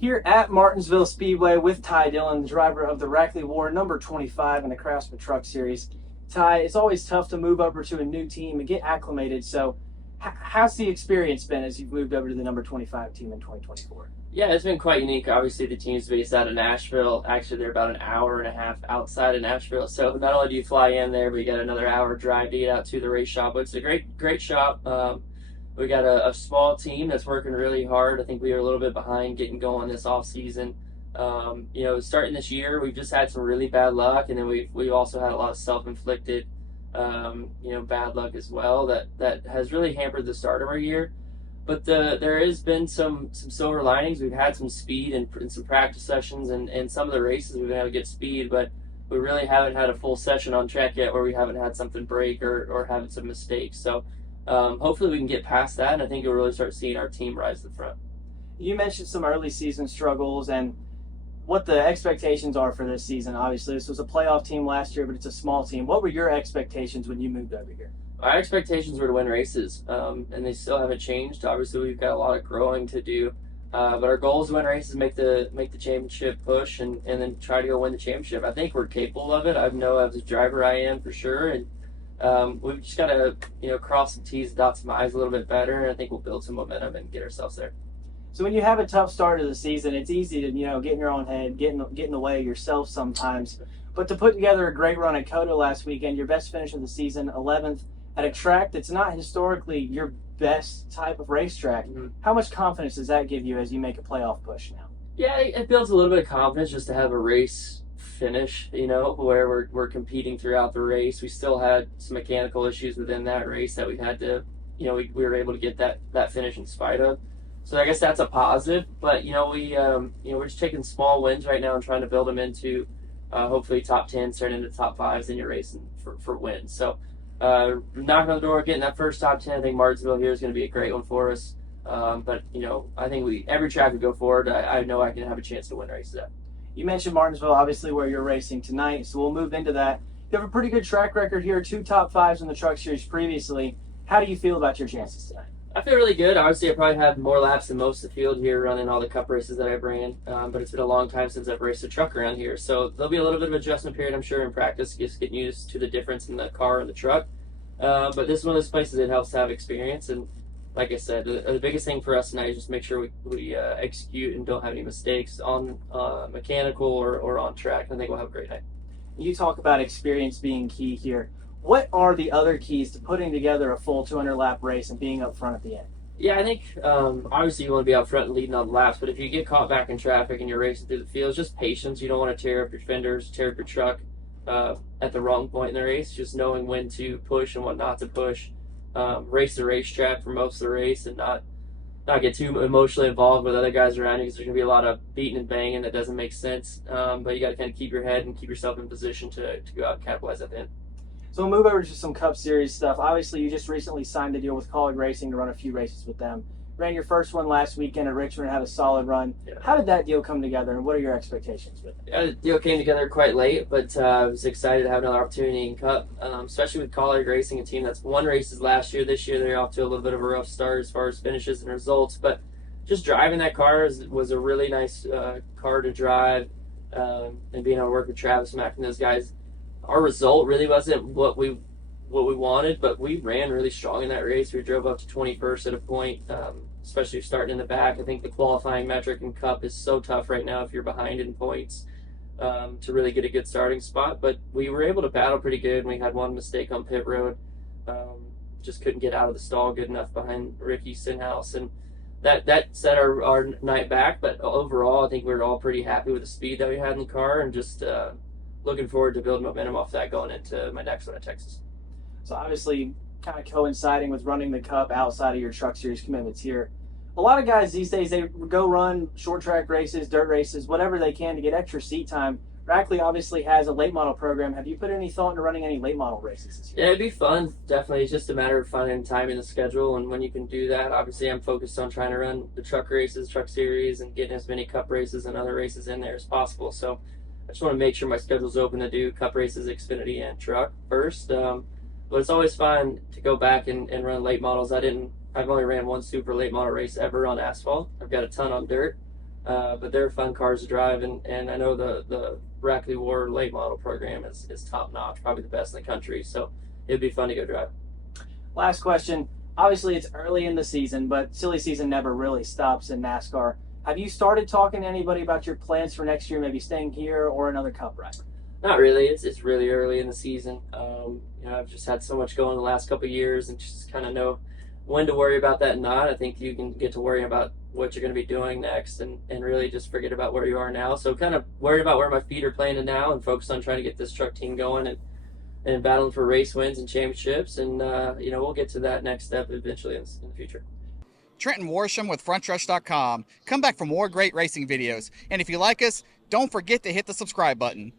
Here at Martinsville Speedway with Ty Dillon, the driver of the Rackley WAR number 25 in the Craftsman Truck Series. Ty, it's always tough to move over to a new team and get acclimated. So, how's the experience been as you've moved over to the number 25 team in 2024? Yeah, it's been quite unique. Obviously, the team's based out of Nashville. Actually, they're about an hour and a half outside of Nashville. So not only do you fly in there, but you got another hour drive to get out to the race shop. But it's a great shop. We got a small team that's working really hard. I think we were a little bit behind getting going this off season. Starting this year, we've just had some really bad luck, and then we also had a lot of self-inflicted, bad luck as well that has really hampered the start of our year. But there has been some silver linings. We've had some speed in some practice sessions, and some of the races we've been able to get speed, but we really haven't had a full session on track yet where we haven't had something break or having some mistakes. So hopefully we can get past that, and I think you'll really start seeing our team rise to the front. You mentioned some early season struggles and what the expectations are for this season. Obviously, this was a playoff team last year, but it's a small team. What were your expectations when you moved over here? Our expectations were to win races, and they still haven't changed. Obviously, we've got a lot of growing to do, but our goal is to win races, make the championship push, and then try to go win the championship. I think we're capable of it. I know as a driver I am for sure, and we've just got to cross some T's, dot some I's a little bit better, and I think we'll build some momentum and get ourselves there. So when you have a tough start of the season, it's easy to get in your own head, get in the way of yourself sometimes. But to put together a great run at COTA last weekend, your best finish of the season, 11th. At a track that's not historically your best type of racetrack, How much confidence does that give you as you make a playoff push now? Yeah, it builds a little bit of confidence just to have a race finish, where we're competing throughout the race. We still had some mechanical issues within that race that we had to, we were able to get that finish in spite of. So I guess that's a positive. But we're just taking small wins right now and trying to build them into hopefully top 10, turn into top 5s in your racing for wins. So. Knocking on the door, getting that first top 10. I think Martinsville here is going to be a great one for us. But I think every track we go forward, I know I can have a chance to win races at. You mentioned Martinsville, obviously, where you're racing tonight, so we'll move into that. You have a pretty good track record here, 2 top 5s in the Truck Series previously. How do you feel about your chances tonight? I feel really good. Obviously, I probably have more laps than most of the field here running all the cup races that I've ran, but it's been a long time since I've raced a truck around here. So there'll be a little bit of adjustment period, I'm sure, in practice, just getting used to the difference in the car and the truck. But this is one of those places that helps to have experience. And like I said, the biggest thing for us tonight is just make sure we execute and don't have any mistakes on mechanical or on track. I think we'll have a great night. You talk about experience being key here. What are the other keys to putting together a full 200-lap race and being up front at the end? Yeah, I think obviously you want to be out front and leading all the laps, but if you get caught back in traffic and you're racing through the field, it's just patience. You don't want to tear up your fenders, tear up your truck at the wrong point in the race. Just knowing when to push and what not to push. Race the racetrack for most of the race and not get too emotionally involved with other guys around you, because there's going to be a lot of beating and banging that doesn't make sense. But you got to kind of keep your head and keep yourself in position to go out and capitalize at the end. So we'll move over to some Cup Series stuff. Obviously, you just recently signed a deal with College Racing to run a few races with them. Ran your first one last weekend at Richmond, had a solid run. Yeah. How did that deal come together, and what are your expectations with it? Yeah, the deal came together quite late, but I was excited to have another opportunity in Cup, especially with College Racing, a team that's won races last year. This year, they're off to a little bit of a rough start as far as finishes and results, but just driving that car was a really nice car to drive, and being able to work with Travis Mack and those guys. Our result really wasn't what we wanted, but we ran really strong in that race. We drove up to 21st at a point, especially starting in the back. I think the qualifying metric in Cup is so tough right now if you're behind in points to really get a good starting spot. But we were able to battle pretty good. We had one mistake on pit road. Just couldn't get out of the stall good enough behind Ricky Stenhouse. And that set our night back. But overall, I think we were all pretty happy with the speed that we had in the car, and just looking forward to building momentum off that going into my next one at Texas. So obviously kind of coinciding with running the Cup outside of your Truck Series commitments here. A lot of guys these days, they go run short track races, dirt races, whatever they can to get extra seat time. Rackley obviously has a late model program. Have you put any thought into running any late model races this year? Yeah, it'd be fun. Definitely. It's just a matter of finding time in the schedule and when you can do that. Obviously, I'm focused on trying to run the truck races, Truck Series, and getting as many Cup races and other races in there as possible. So I just want to make sure my schedule's open to do Cup races, Xfinity, and truck first. But it's always fun to go back and run late models. I've only ran one super late model race ever on asphalt. I've got a ton on dirt. But they're fun cars to drive, and I know the Rackley WAR late model program is top notch, probably the best in the country. So it'd be fun to go drive. Last question. Obviously, it's early in the season, but silly season never really stops in NASCAR. Have you started talking to anybody about your plans for next year, maybe staying here or another Cup ride? Not really. It's really early in the season. I've just had so much going the last couple of years, and just kind of know when to worry about that and not. I think you can get to worry about what you're going to be doing next, and really just forget about where you are now. So kind of worry about where my feet are planted now, and focus on trying to get this truck team going and battling for race wins and championships. And we'll get to that next step eventually in the future. Trenton Worsham with Frontstretch.com. Come back for more great racing videos. And if you like us, don't forget to hit the subscribe button.